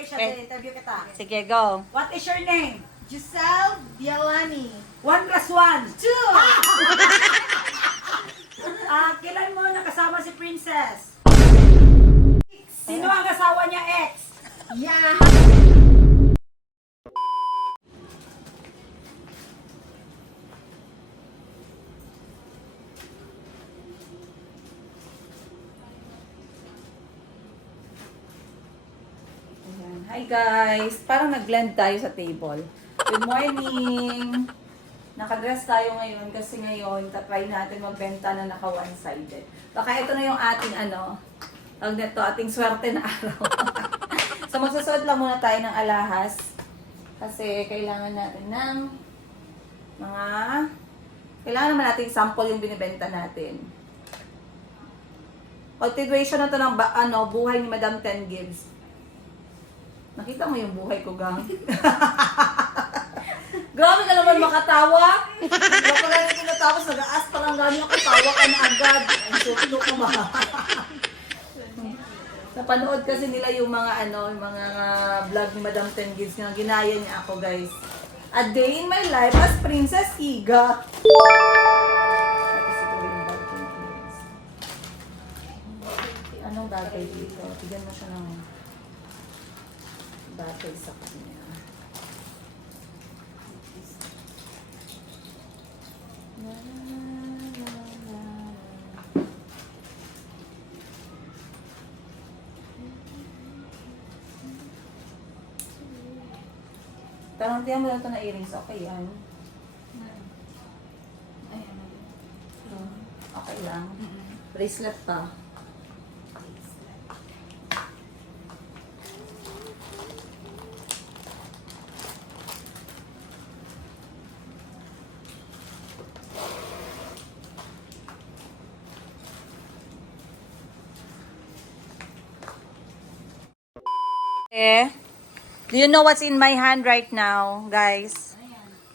immigration. Okay. Interview kita. Sige, go. What is your name? Giselle Bialani. 1 plus 1. 2. Kailan mo nakasama si Princess? Sino ang asawa niya ex? Yeah. Ayan. Hi guys! Parang nag-blend tayo sa table. Good morning! Nakadress tayo ngayon kasi ngayon tatry natin magbenta na naka one-sided. Baka ito na yung ating tawag nito, ating swerte na araw. So magsusuot lang muna tayo ng alahas kasi kailangan natin ng kailangan naman natin sample yung binibenta natin. Continuation na to ng buhay ni Madam Ten Gibbs. Nakita mo yung buhay ko, gang? Grabe ka naman makatawa. Hindi ko lang yung tinatapos, nag-aas pa lang gano'n ako, tawa ka na agad. Ang sukino ka ma. Napanood kasi nila yung mga vlog ni Madam Ten Gibbs na ginaya niya ako, guys. A day in my life as Princess Iga. Ito siguro yung bagay guys. Anong bagay dito? Tignan mo siya ng bagay sa kanya. Parang tiyan mo lang ito na earrings. Okay yan. Okay lang. Bracelet pa. Do you know what's in my hand right now, guys?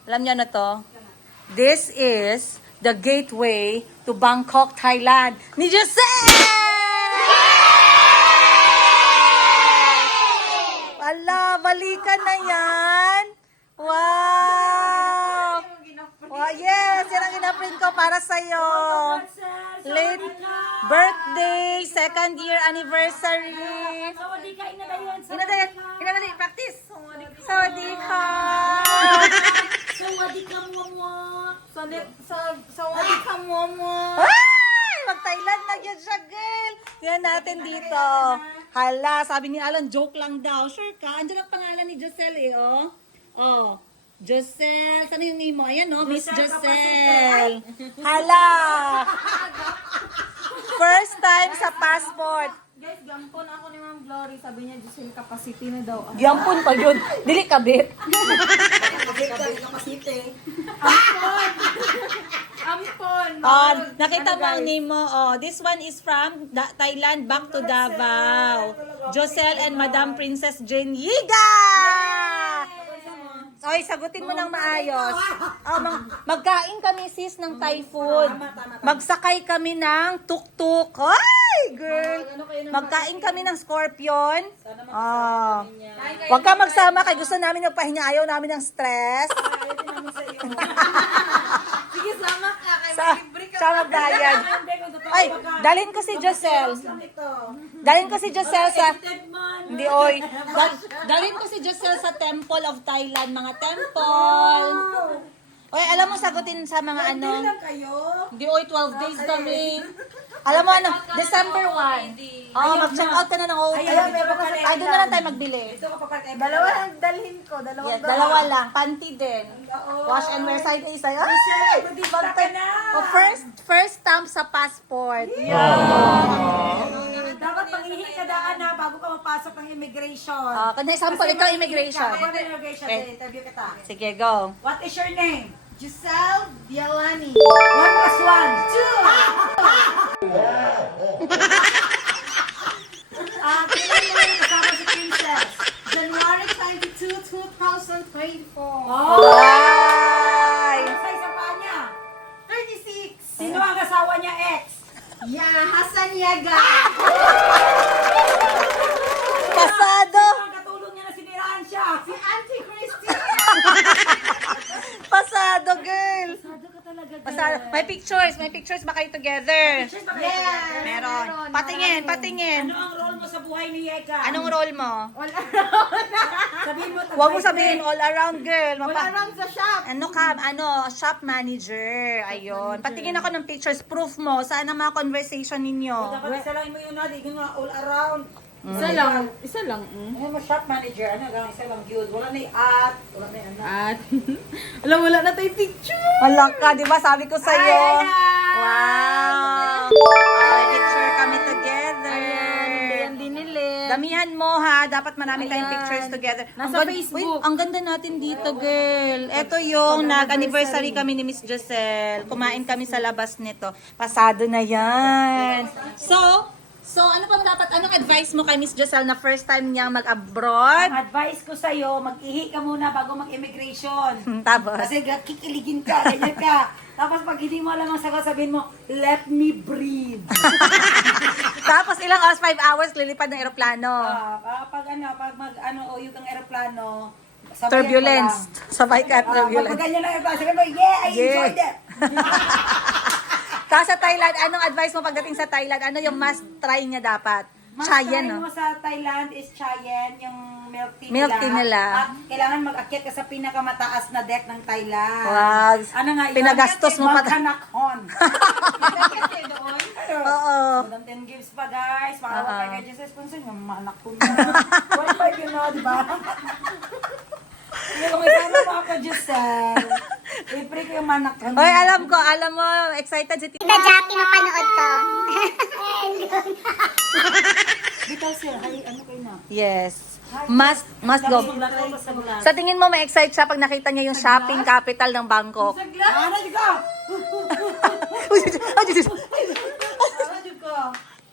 Alam niyo na to? This is the gateway to Bangkok, Thailand. Ni Giselle! Ala, balikan na yan. Wow! Wow, yes! Yan ang ginaprint ko para sa'yo. Late birthday, second year anniversary. Inadali, practice. Sawadee ka. Sawadee ka mo. Sawadee ka mo. Ay! Mag-Thailand na yun siya, girl. Tingnan natin dito. Hala, sabi ni Alan, joke lang daw. Sure ka? Andiyan ang pangalan ni Giselle eh, oh. Oh. Giselle, saan yung name mo? Ayan, no? Miss Giselle. Hala! First time sa passport. Guys, gampon ako ni Ma'am Glory. Sabi niya, Giselle capacity na daw. Giyampon pa yun. Dili kabit. Ampon! Nakita mo ang name mo. Oh, this one is from Thailand back to Davao. Giselle and Madam Princess Jane Yiga! Oy, sagutin mo ng maayos. Oh, magkain kami sis ng Thai food. Magsakay kami ng tuk-tuk. Ay, girl. Magkain kami ng scorpion. Oh. Huwag ka magsama kay gusto namin magpahinga. Ayaw namin ng stress. Sige, sama ka. Sa magbayad. Ay, dalhin ko si Giselle. Dalhin ko si Giselle sa... Hindi, oy. Dalhin ko si Giselle sa Temple of Thailand. Mga temple. Oy, alam mo, sagutin sa mga Hindi, oy, 12 days kami. Alam mo, December 1. Oh, mag-check out ka na ng hotel. Ay, doon na lang tayo magbili. Dalawa ang dalhin ko. Dalawa lang. Panty din. Wash and wear side A side. Ay! Oh, first stamp sa passport. Dapat panghihingi ka daan na bago ka mapasok ng immigration. Kanya sample, ikaw immigration. Ako na immigration. Interview kita. Sige, go. What is your name? Giselle Bialani. 1 plus 1. 2. Kailan mo kasama si Princess? January 22, 2024. Oh! Ay! Ano size ang paa niya? 36. Sino ang asawa niya ex? Yeah, Hassan Yaga. Kasado! Ang katulong niya May pictures ba kayo together? Pictures ba kayo together? Meron. Patingin, patingin. Ano ang role mo sa buhay ni Yeka? Anong role mo? Sabihin mo, Huwag mo sabihin all around girl. All around sa shop. Shop manager. Ayun. Patingin ako ng pictures. Proof mo. Saan ang mga conversation ninyo? dapat isa lang mo yun na, di ko na all around. Isa lang. Isa lang. Ano mo, shop manager, ano, gang isa lang yun. Wala na yung at, wala na yung ano. At, alam, wala na tayong picture. Wala ka, di ba? Sabi ko sa'yo. Ay, ayan. Wow. Ay, picture kami together. Ayan, dinili. Damihan mo ha, dapat marami tayong Ayan. pictures together. Nasa Ang Facebook. Uy, ang ganda natin dito, girl. Ito yung nag-anniversary kami ni Miss Giselle. Kumain kami sa labas nito. Pasado na yan. So ano pang dapat, anong advice mo kay Miss Giselle na first time niyang mag-abroad? Ang advice ko sa'yo, mag-ihi ka muna bago mag-immigration. Tapos, Kasi kikiligin ka, ganyan ka. Tapos pag hindi mo alam ang sagot, sabihin mo, let me breathe. tapos ilang hours, 5 hours, lilipad ng eroplano. Pag OU kang aeroplano, sabayan Turbulence. ka lang. Sabay ka, Pag turbulence. ganyan lang aeroplano, sabihin mo, yeah, I Yeah. enjoyed it. Tapos sa Thailand, anong advice mo pagdating sa Thailand? Ano yung must try niya dapat? Mas Chayen, try no? mo sa Thailand is Chayen, yung milk tea Milk tea nila. At kailangan mag-akyat ka sa pinakamataas na deck ng Thailand. Wow. Ano nga yun? Pinagastos mo pa. Magkanakhon. Oo. Madam 10 gives pa guys. Para pa kay Jesus sponsor ng manakon na. What about you know, di ba? Yung may sama mo ako, Giselle. I-pray ko yung manakon. Hoy, alam mo, excited si Tita Jackie, mapanood to. Bitaw sir, ano kayo na? Yes. Must go. Sa tingin mo, ma-excite siya pag nakita niya yung shopping capital ng Bangkok. Ano di ka? Ano di ka?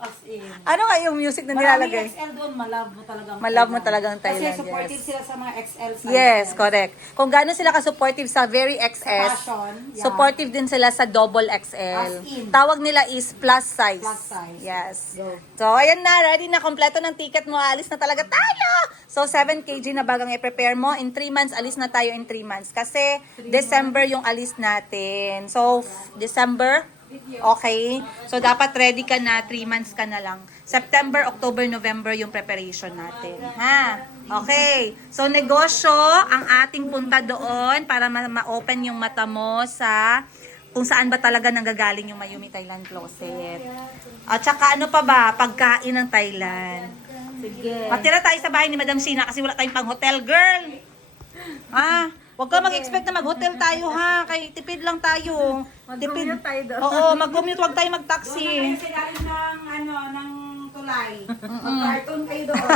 As in. Ano nga yung music na Maraming nilalagay? XL doon, malove mo talagang Malove mo talagang Thailand, Kasi supportive yes. sila sa mga XL size. Yes, correct. Kung gaano sila ka-supportive sa very XS, Fashion, yeah. supportive din sila sa double XL. As in. Tawag nila is plus size. Plus size. Yes. Go. So, ayan na, ready na, kompleto ng ticket mo, alis na talaga tayo. So, 7 kg na bagang i-prepare mo. In 3 months, alis na tayo in 3 months. Kasi, December yung alis natin. So, December, okay. So, dapat ready ka na, 3 months ka na lang. September, October, November yung preparation natin. Ha? Okay. So, negosyo, ang ating punta doon para ma-open yung mata mo sa kung saan ba talaga nanggagaling yung Mayumi Thailand Closet. At saka ano pa ba? Pagkain ng Thailand. Sige. Matira tayo sa bahay ni Madam Sheena kasi wala tayong pang hotel, girl. Ha? Huwag ka mag-expect na mag-hotel tayo, ha? Kay tipid lang tayo. Mag-commute tayo doon. Oo, mag-commute. Huwag tayo mag-taxi. Kasi galing ng tulay. Mag-cartoon kayo doon.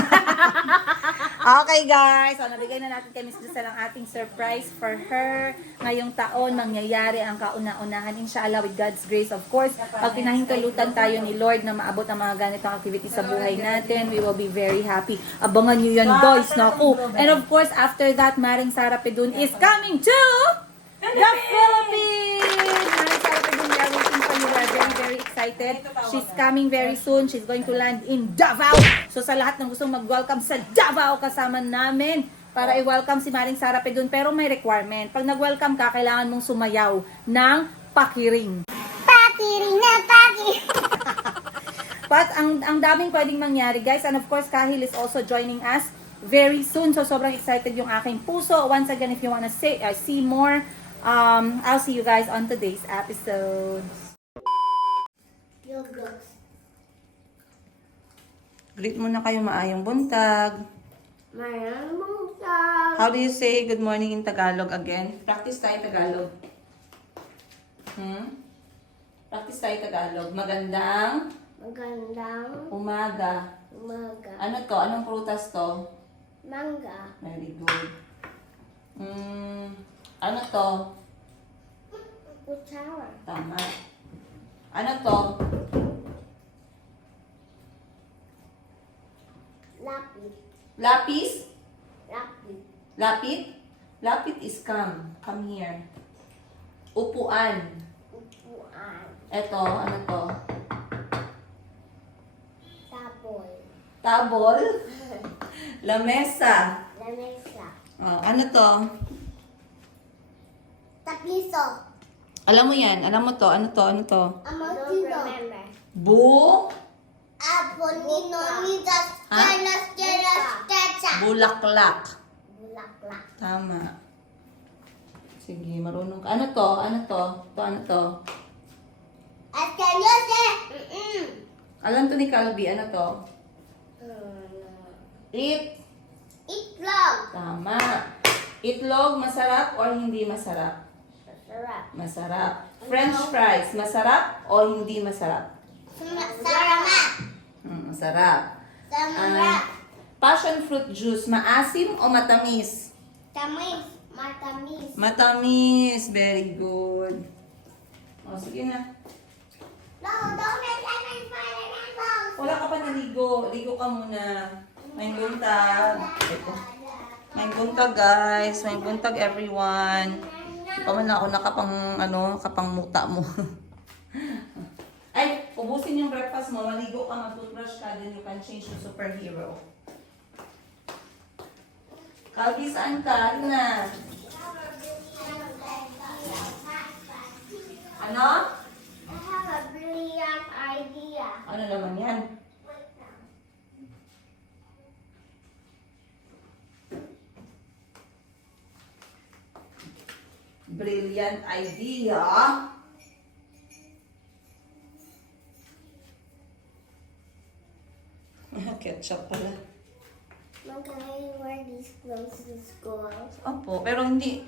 Okay, guys. So, nabigay na natin kay Miss Giselle ang ating surprise for her. Ngayong taon, mangyayari ang kauna-unahan. Inshallah, with God's grace, of course. Pag pinahintulutan tayo ni Lord na maabot ang mga ganitong activities sa buhay natin, we will be very happy. Abangan nyo yan, guys. Naku. And of course, after that, Maring Sara Pedun is coming to the Philippines! Maring Sara Pedun, we are waiting for you. We are very, very excited. She's coming very soon. She's going to land in Davao. So sa lahat ng gustong mag-welcome sa Davao, kasama namin para i-welcome si Maring Sara Pedun. Pero may requirement. Pag nag-welcome ka, kailangan mong sumayaw ng pakiring. Pakiring na pakiring. But ang daming pwedeng mangyari, guys. And of course, Kahil is also joining us very soon. So sobrang excited yung aking puso. Once again, if you wanna see more, I'll see you guys on today's episode. Greet muna kayo, maayong buntag. Mayroon mong sa How do you say good morning in Tagalog again? Practice tayo Tagalog. Practice tayo Tagalog. Magandang magandang umaga. umaga. Ano to? Anong prutas to? Mangga. Very good. Ano to? Kutsara. Tama. Ano to? Lapit. Lapis? Lapit. Lapit? Lapit is come. Come here. Upuan. Upuan. Eto, ano to? Tapoy. Tabol? Lamesa. Lamesa. Oh, ano to? Tapiso. Alam mo yan. Alam mo to. Ano to? Ano to? I'm a remember. Bu? Apple, ninonitas, Ha? chacha. Bulaklak. Bulaklak. Tama. Sige, marunong ka. Ano to? Ano to? To ano to? At kanyose. Alam to ni Calby. Ano to? Eat. Itlog. Tama. Itlog, masarap or hindi masarap? Sarap. Masarap. French fries, masarap o hindi masarap? Sarap. Masarap. Sarap. Passion fruit juice, maasim o matamis? Tamis. Matamis. Matamis. Very good. O, sige na. No, don't make any fun in my house. Wala ka pa naligo. Ligo ka muna. May buntag. Ito. May buntag, guys. May buntag, everyone. Paman ako nakapang muta mo. Ay, ubusin yung breakfast mo. Maligo ka, mag-toothbrush ka, then you can change to superhero. Calby, saan ka? Na. Ano? I have a brilliant idea. Ano naman yan? Brilliant idea. Ketchup pala. Mom, can I wear these clothes to school? Opo, pero hindi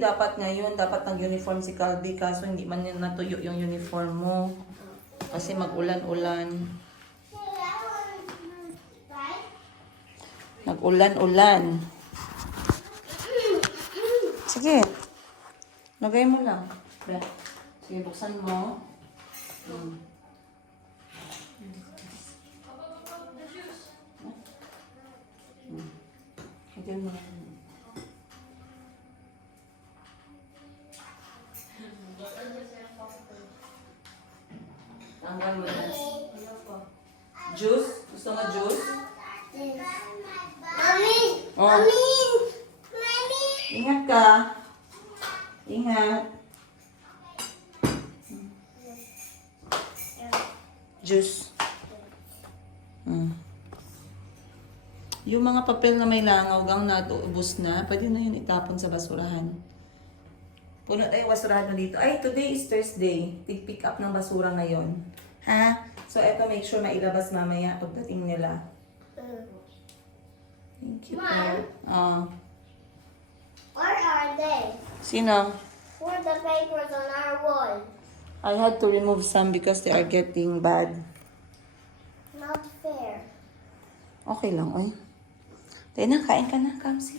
dapat ngayon. Dapat nag-uniform si Calby kaso hindi man yun natuyo yung uniform mo. Kasi mag-ulan-ulan. Nag-ulan-ulan. Sige. Lagay mo lang. Sige, buksan mo. Lagay mo lang. Tanggal mo yan. Juice? Gusto mo juice? Mommy! Oh. Mommy! Mommy! Ingat ka. Ingat. Juice. Yung mga papel na may langaw gang natuubos na, pwede na yun itapon sa basurahan. Puno tayo basurahan mo dito. Ay, today is Thursday. Pick up ng basura ngayon. Ha? So, eto make sure mailabas mamaya pagdating nila. Thank you po. Where are they? Sino? Where are the papers on our wall? I had to remove some because they are getting bad. Not fair. Okay lang, oy. Tayo na, kain ka na, Kamsi.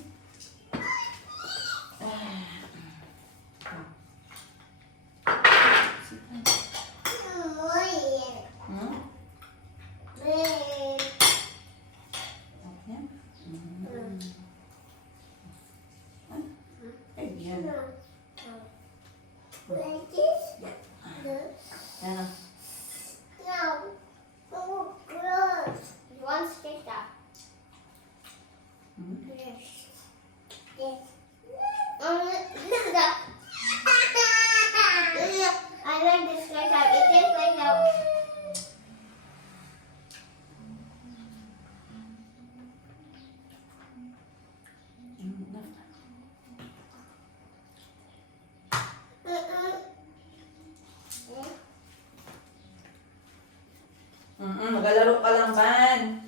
Hmm? Okay. Ay, yan. Like this? Yan. No. Oh, gross. You want to stick that? Yes. Yes. This is that. I like this like that. It tastes like that. Magalaro ka lang, man.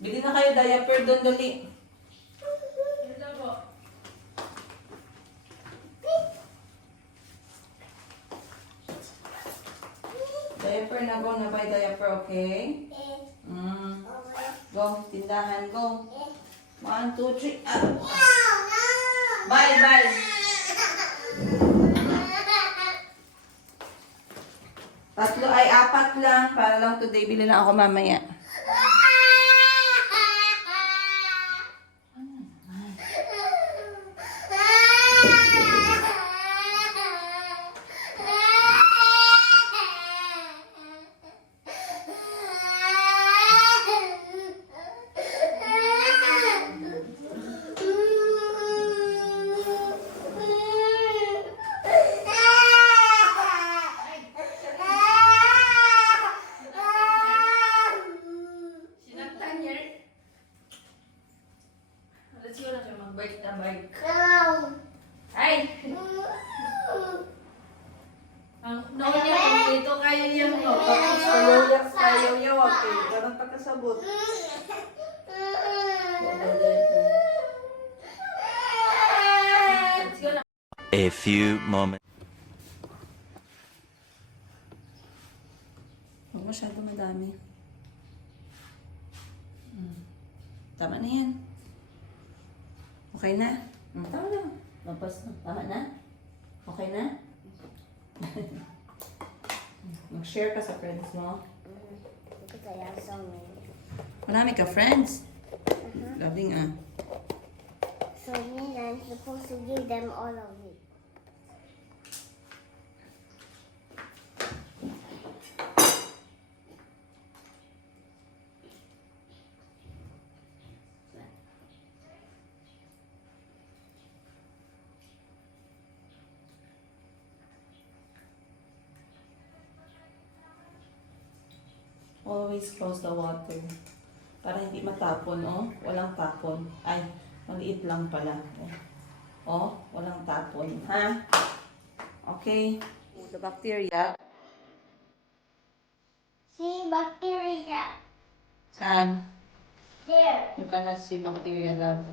Bili na kayo diaper doon, dali. Diaper na, go na buy diaper, okay? Go, tindahan, go. 1, 2, 3. Bye, bye. Tatlo ay 4 lang. Para lang today. Bili lang ako mamaya. tambay. No. Ay! Ang noon niya, kung dito kaya niya mo. Sayaw-yaw, okay. Ganun pagkasabot. A few moments. Huwag masyado madami. Tama na yan. Okay na? Tama na. Lampas na. Tama na? Okay na? Mag-share ka sa friends mo. Because I have so many. Marami ka friends. Loving ah. So then I'm supposed to give them all of it. Always close the water. Para hindi matapon, oh. Walang tapon. Ay, maliit lang pala. Oh, walang tapon. Ha? Okay. The bacteria. See, bacteria. Saan? There. You cannot see bacteria lang.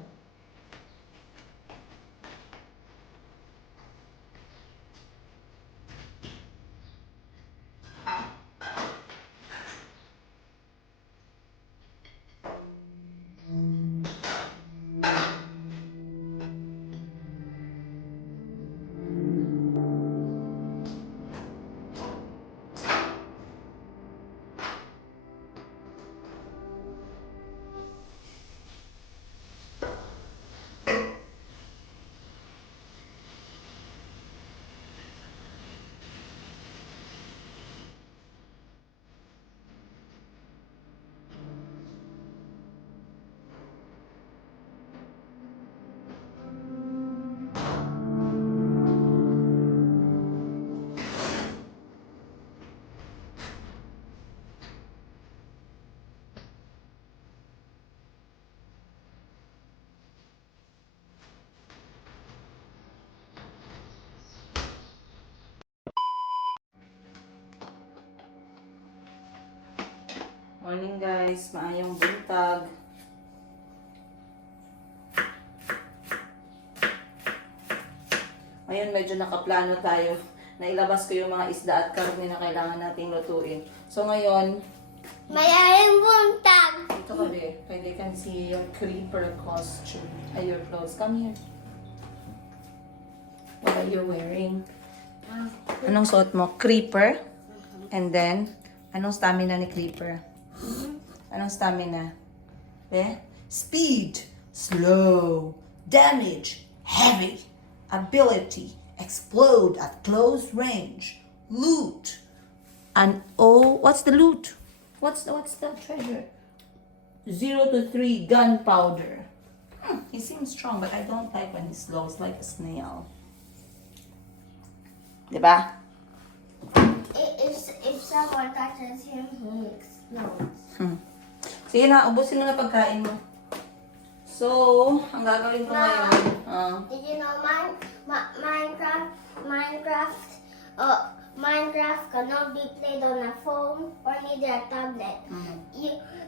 Morning guys, maayong buntag. Ngayon medyo nakaplano tayo na ilabas ko yung mga isda at karne na kailangan nating lutuin. So ngayon, Mayayang buntag. ito ka be, they can see your creeper costume. Ay, your clothes. Come here. What are you wearing? Anong suot mo? Creeper. And then, anong stamina ni Creeper? Anong stamina? Eh? Speed. Slow. Damage. Heavy. Ability. Explode at close range. Loot. And oh, what's the loot? What's the treasure? 0 to 3 gunpowder. He seems strong, but I don't like when he's slow. It's like a snail. Diba? If someone touches him, he explodes. Sige na, ubusin mo na pagkain mo. So, ang gagawin ko ngayon, Did you know Minecraft cannot be played on a phone or neither a tablet.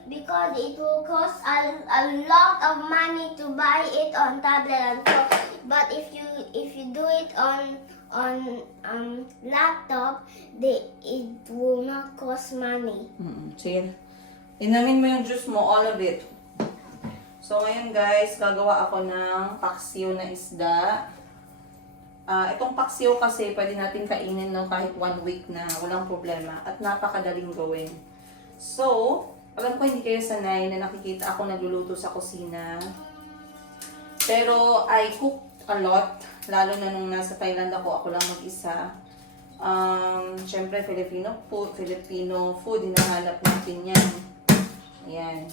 Because it will cost a lot of money to buy it on tablet and phone. But if you do it on laptop, it will not cost money. Sige. Inamin mo yung juice mo, all of it. So, ngayon guys, gagawa ako ng paksiw na isda. Itong paksiw kasi pwede natin kainin ng kahit 1 week na walang problema at napakadaling gawin. So, alam ko hindi kayo sanay na nakikita ako nagluluto sa kusina. Pero I cooked a lot, lalo na nung nasa Thailand ako lang mag-isa. Siyempre, Filipino food, hinahanap natin yan. Ayan.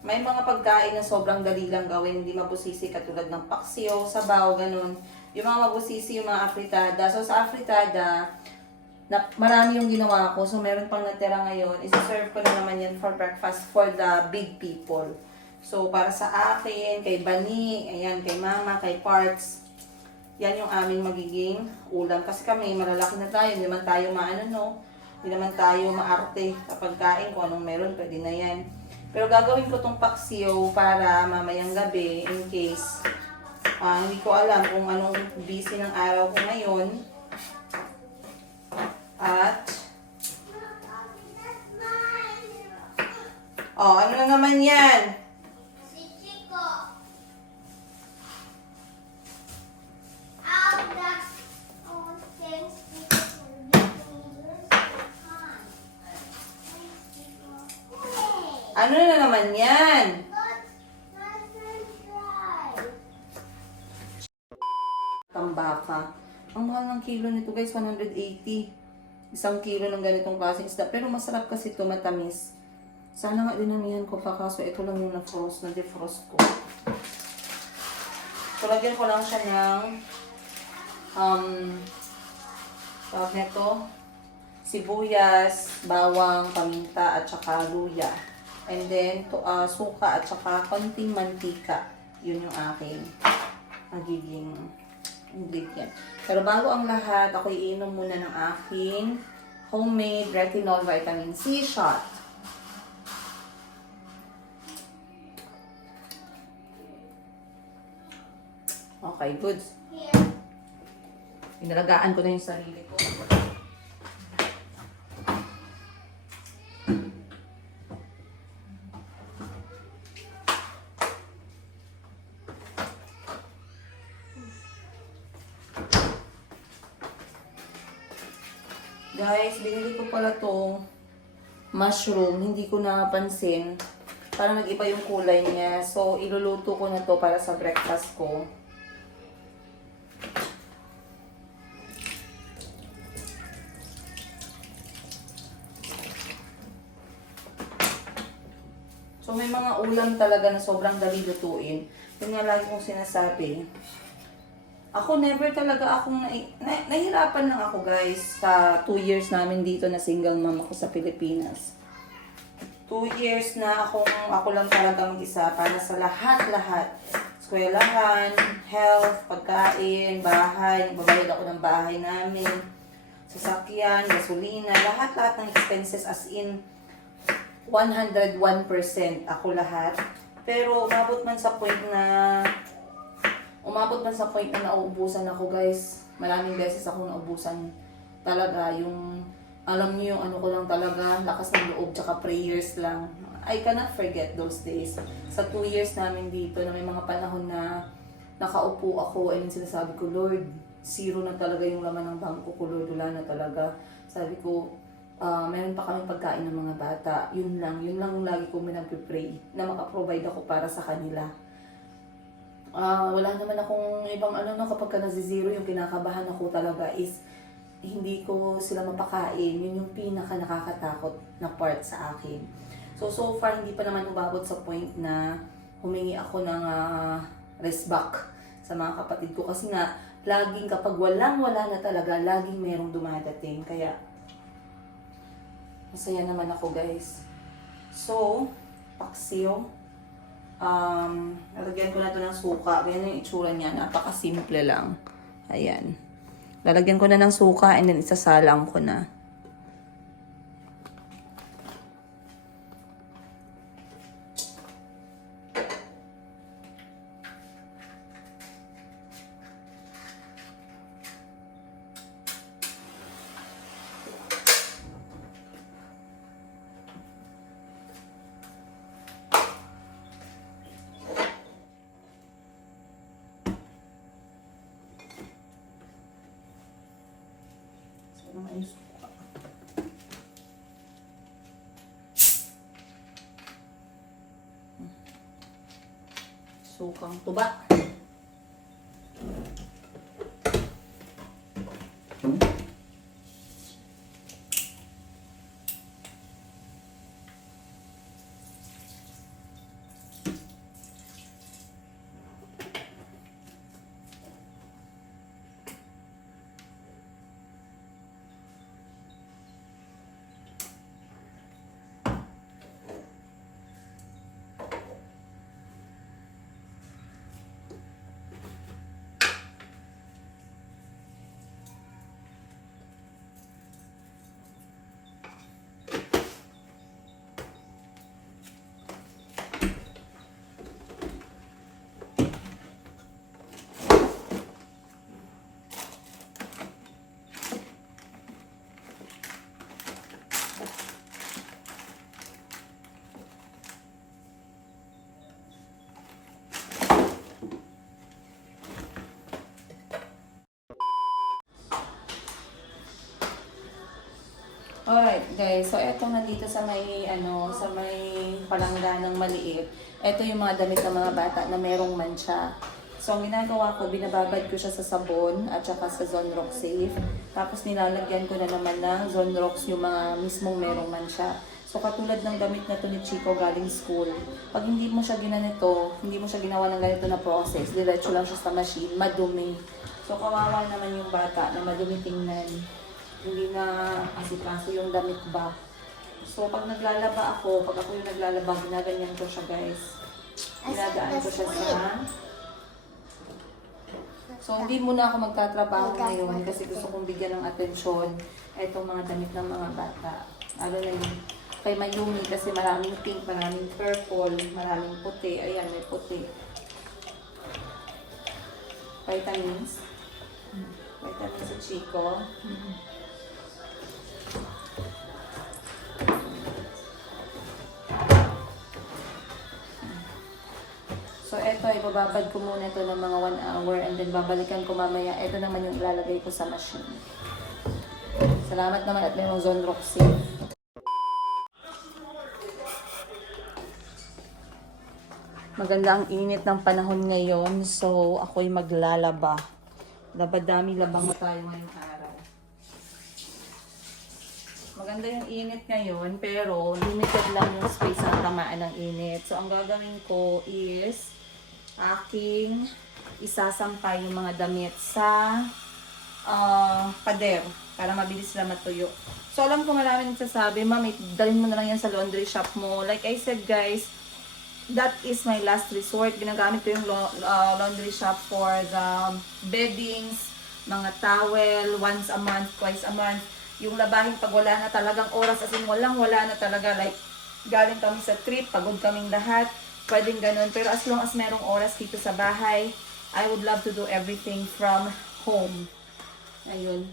May mga pagkain na sobrang dali lang gawin, hindi mabusisi katulad ng paksiw, sabaw, ganun. Yung mga mabusisi, yung mga afritada. So sa afritada, marami yung ginawa ko. So meron pang natira ngayon. Isi-serve ko na naman yan for breakfast for the big people. So, para sa akin, kay Bani, ayan, kay Mama, kay Parts, yan yung aming magiging ulam. Kasi kami, malalaki na tayo, hindi naman tayo maano, no? Hindi naman tayo maarte kapag kain, kung anong meron, pwede na yan. Pero gagawin ko tong paksiw para mamayang gabi, in case, hindi ko alam kung anong busy ng araw ko ngayon. At, ano na naman yan? Si Chico. Out that old things because we're getting yours behind. Thanks, Chico. Hey! Ano na naman yan? But my friend tried. Tambaka. Ang mahal ng kilo nito guys, 180. Isang kilo ng ganitong klaseng isda. Pero masarap kasi ito, matamis. Sana nga dinamihan ko pa, kaso ito lang yung na-frost, na-defrost ko. So, lagyan ko lang siya ng tawag nito, sibuyas, bawang, paminta, at saka luya. And then, suka at saka konting mantika. Yun yung aking magiging ingredient. Pero bago ang lahat, ako iinom muna ng aking homemade retinol vitamin C shot. Okay, good. Here. Inalagaan ko na yung sarili ko. Guys, binili ko pala tong mushroom. Hindi ko napansin. Parang nag-iba yung kulay niya. So, iluluto ko na to para sa breakfast ko. So, may mga ulam talaga na sobrang dali lutuin. Yun nga lagi kong sinasabi. Ako, never talaga akong nahirapan lang ako guys sa 2 years namin dito na single mom ako sa Pilipinas. 2 years na ako lang talaga mag-isa para sa lahat-lahat. Eskwelahan, health, pagkain, bahay, nagbabayad ako ng bahay namin, sasakyan, gasolina, lahat-lahat ng expenses as in 101% ako lahat. Pero umabot man sa point na nauubusan ako guys. Maraming beses ako naubusan talaga. Yung alam niyo yung ano ko lang talaga, lakas ng loob tsaka prayers lang. I cannot forget those days. Sa 2 years namin dito na may mga panahon na nakaupo ako and sinasabi ko, Lord, zero na talaga yung laman ng bangko ko, Lord, wala na talaga. Sabi ko, meron pa kami pagkain ng mga bata. Yun lang yung lagi ko minag-pray na makaprovide ako para sa kanila. Wala naman akong ibang kapag ka nazi-zero, yung kinakabahan ako talaga is hindi ko sila mapakain. Yun yung pinaka nakakatakot na part sa akin. So far, hindi pa naman umabot sa point na humingi ako ng rest back sa mga kapatid ko. Kasi nga, laging kapag walang-wala na talaga, laging merong dumadating. Kaya, masaya naman ako guys. So, paksiw. Lalagyan ko na ito ng suka. Ganyan yung itsura niya. Napakasimple lang. Ayan. Lalagyan ko na ng suka and then isasalang ko na. Ay, suka. Sukang tuba. Guys, so eto nandito sa may sa may palangganang maliit. Eto yung mga damit ng mga bata na merong mancha. So ang ginagawa ko, binababad ko siya sa sabon at saka sa Zonrox Safe. Tapos nilalagyan ko na naman ng Zonrox yung mga mismong merong mancha. So katulad ng damit na to ni Chico galing school. Pag hindi mo siya ginanito, hindi mo siya ginawa ng ganito na process, diretso lang siya sa machine, madumi. So kawawa naman yung bata na madumi tingnan. Hindi na asikaso yung damit ba. So, pag naglalaba ako, pag ako yung naglalaba, ginaganyan ko siya, guys. Ginagaan ko siya sa... So, hindi muna ako magtatrabaho ngayon kasi gusto kong bigyan ng atensyon itong mga damit ng mga bata. Ano na yun? Kay Mayumi kasi maraming pink, maraming purple, maraming puti. Ayan, may puti. Vitamins. Vitamins sa Chico. So, eto, ibababad ko muna ito ng mga 1 hour and then babalikan ko mamaya. Ito naman yung ilalagay ko sa machine. Salamat naman at mayroong Zonrox Safe. Maganda ang init ng panahon ngayon. So, ako'y maglalaba. Labadami labang tayo ngayong araw. Maganda yung init ngayon, pero limited lang yung space na tamaan ng init. So, ang gagawin ko is aking isasampay yung mga damit sa pader para mabilis sila matuyo. So, alam ko maraming nagsasabi, ma'am, dalhin mo na lang yan sa laundry shop mo. Like I said, guys, that is my last resort. Ginagamit ko yung laundry shop for the beddings, mga towel, once a month, twice a month. Yung labahin pag wala na talagang oras, as in wala na talaga, like galing kami sa trip, pagod kaming lahat, pwedeng ganun. Pero as long as merong oras dito sa bahay, I would love to do everything from home. Ayun.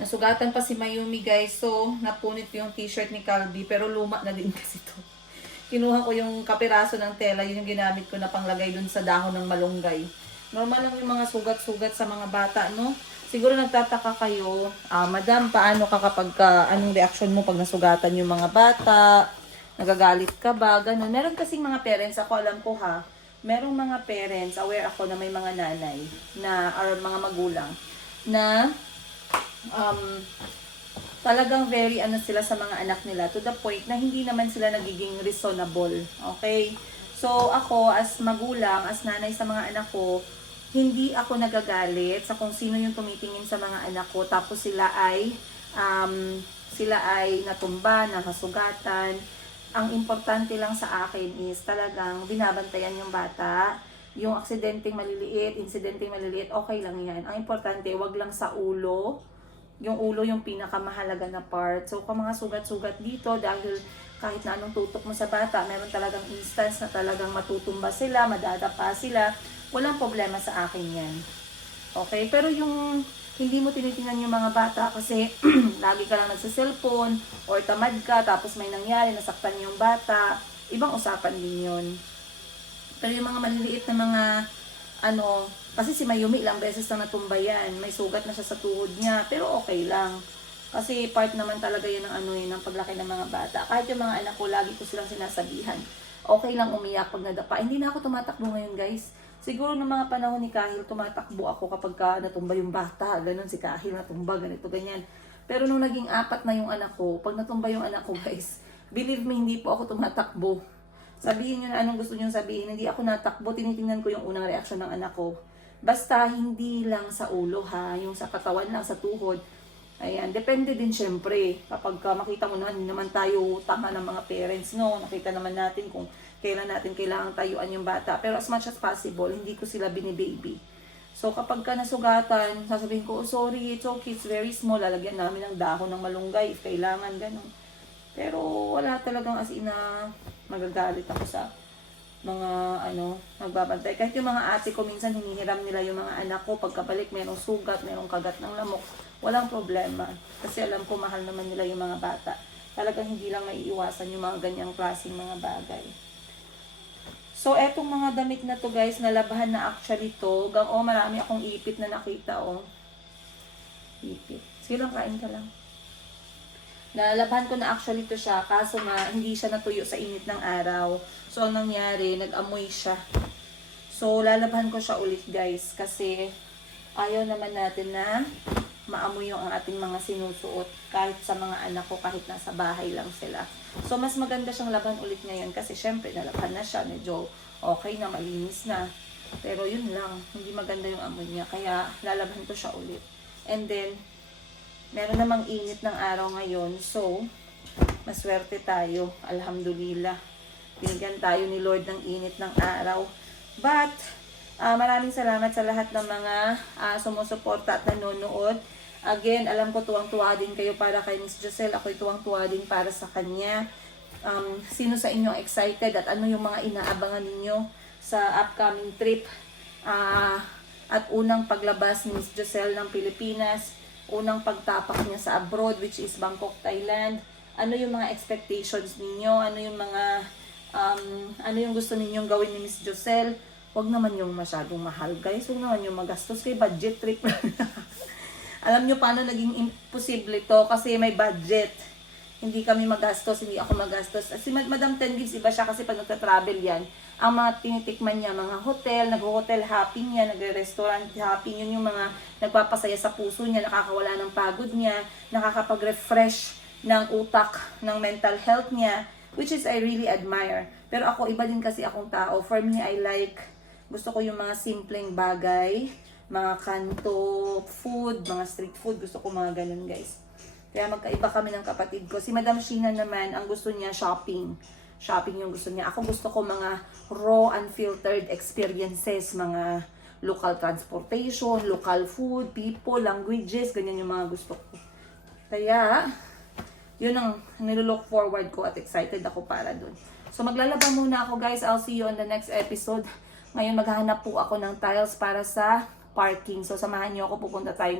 Nasugatan pa si Mayumi, guys. So, napunit yung t-shirt ni Calby, pero luma na din kasi to. Kinuha ko yung kapiraso ng tela, yun yung ginamit ko na panglagay dun sa dahon ng malunggay. Normal lang yung mga sugat-sugat sa mga bata, no? Siguro nagtataka kayo, Madam, paano ka kapag anong reaction mo pag nasugatan yung mga bata? Nagagalit ka ba? Ganun. Meron kasing mga parents, ako alam ko ha, merong mga parents, aware ako na may mga nanay na, or mga magulang, na talagang very sila sa mga anak nila to the point na hindi naman sila nagiging reasonable. Okay? So, ako as magulang, as nanay sa mga anak ko, hindi ako nagagalit sa kung sino yung tumitingin sa mga anak ko tapos sila ay natumba, nakasugatan. Ang importante lang sa akin is talagang binabantayan yung bata. Yung insidenteng maliliit, okay lang yan. Ang importante, wag lang sa ulo. Yung ulo yung pinakamahalaga na part. So, kung mga sugat-sugat dito, dahil kahit na anong tutok mo sa bata, meron talagang instance na talagang matutumba sila, madadapa sila, walang problema sa akin yan. Okay? Pero yung hindi mo tinitingnan yung mga bata kasi lagi ka lang nagsa-cellphone or tamad ka, tapos may nangyari, nasaktan yung bata, ibang usapan din yun. Pero yung mga maliliit na mga kasi si Mayumi ilang beses na natumba yan. May sugat na siya sa tuhod niya. Pero okay lang. Kasi part naman talaga yun ng paglaki ng mga bata. Kahit yung mga anak ko, lagi ko silang sinasabihan. Okay lang umiyak pag nadapa. Hindi na ako tumatakbo ngayon, guys. Siguro ng mga panahon ni Kahil, tumatakbo ako kapag natumba yung bata. Ganon si Kahil, natumba, ganito, ganyan. Pero nung naging 4 na yung anak ko, pag natumba yung anak ko, guys, believe me, hindi po ako tumatakbo. Sabihin nyo na anong gusto nyo sabihin. Hindi ako natakbo. Tinitingnan ko yung unang reaksyon ng anak ko. Basta hindi lang sa ulo ha, yung sa katawan lang, sa tuhod. Ayan, depende din syempre. Kapag makita mo naman, hindi naman tayo tama ng mga parents, no? Nakita naman natin kung kailan natin kailangan tayuan yung bata. Pero as much as possible, hindi ko sila binibaby. So kapag ka nasugatan, sasabihin ko, oh, sorry, it's okay, it's very small. Lalagyan namin ng dahon ng malunggay if kailangan, ganun. Pero wala talagang as in na magagalit ako sa mga nagbabantay. Kahit yung mga ate ko, minsan hinihiram nila yung mga anak ko. Pagkabalik, merong sugat, merong kagat ng lamok. Walang problema. Kasi alam ko, mahal naman nila yung mga bata. Talagang hindi lang maiiwasan yung mga ganyang klaseng mga bagay. So, etong mga damit na to, guys, nalabahan na actually to. Marami akong ipit na nakita, Ipit. Sige lang, kain ka lang. Nalabhan ko na actually to siya, kaso nga hindi siya natuyo sa init ng araw. So, ang nangyari, nag-amoy siya. So, lalabhan ko siya ulit guys, kasi ayaw naman natin na maamoy yung ang ating mga sinusuot kahit sa mga anak ko, kahit nasa bahay lang sila. So, mas maganda siyang laban ulit ngayon kasi syempre, nalabhan na siya, medyo okay na, malinis na. Pero yun lang, hindi maganda yung amoy niya, kaya lalabhan ko siya ulit. And then, meron namang init ng araw ngayon, so, maswerte tayo, alhamdulillah. Binigyan tayo ni Lord ng init ng araw. But, maraming salamat sa lahat ng mga sumusuporta at nanonood. Again, alam ko tuwang-tuwa din kayo para kay Miss Jocel. Ako'y tuwang-tuwa din para sa kanya. Sino sa inyo excited at ano yung mga inaabangan ninyo sa upcoming trip? At unang paglabas ni Miss Jocel ng Pilipinas, unang pagtapak niya sa abroad, which is Bangkok, Thailand. Ano yung mga expectations ninyo? Ano yung mga ano yung gusto ninyong gawin ni Miss Jocel? Huwag naman yung masyadong mahal, guys. Huwag naman yung magastos kay budget trip. Alam nyo paano naging imposible to? Kasi may budget. Hindi kami magastos, hindi ako magastos. Si Madam Ten Gives, iba siya kasi pag nagta-travel yan, ang mga tinitikman niya, mga hotel, nag-hotel hopping niya, nag-restaurant hopping, yun yung mga nagpapasaya sa puso niya, nakakawala ng pagod niya, nakakapag-refresh ng utak, ng mental health niya, which is I really admire. Pero ako, iba din kasi akong tao. For me, gusto ko yung mga simpleng bagay, mga kanto, food, mga street food. Gusto ko mga ganun, guys. Kaya magkaiba kami ng kapatid ko. Si Madam Sheena naman, ang gusto niya, shopping. Shopping yung gusto niya. Ako gusto ko mga raw, unfiltered experiences, mga local transportation, local food, people, languages, ganyan yung mga gusto ko. Kaya, yun ang nilook forward ko at excited ako para dun. So maglalaba muna ako guys. I'll see you on the next episode. Ngayon maghahanap po ako ng tiles para sa parking. So samahan niyo ako, pupunta tayo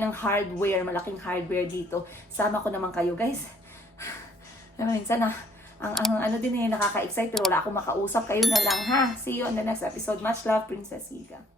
ng hardware, malaking hardware dito. Sama ko naman kayo guys. Minsan ang ano din nakaka-excite pero wala akong makausap. Kayo na lang ha. See you on the next episode. Much love, Princess Higa.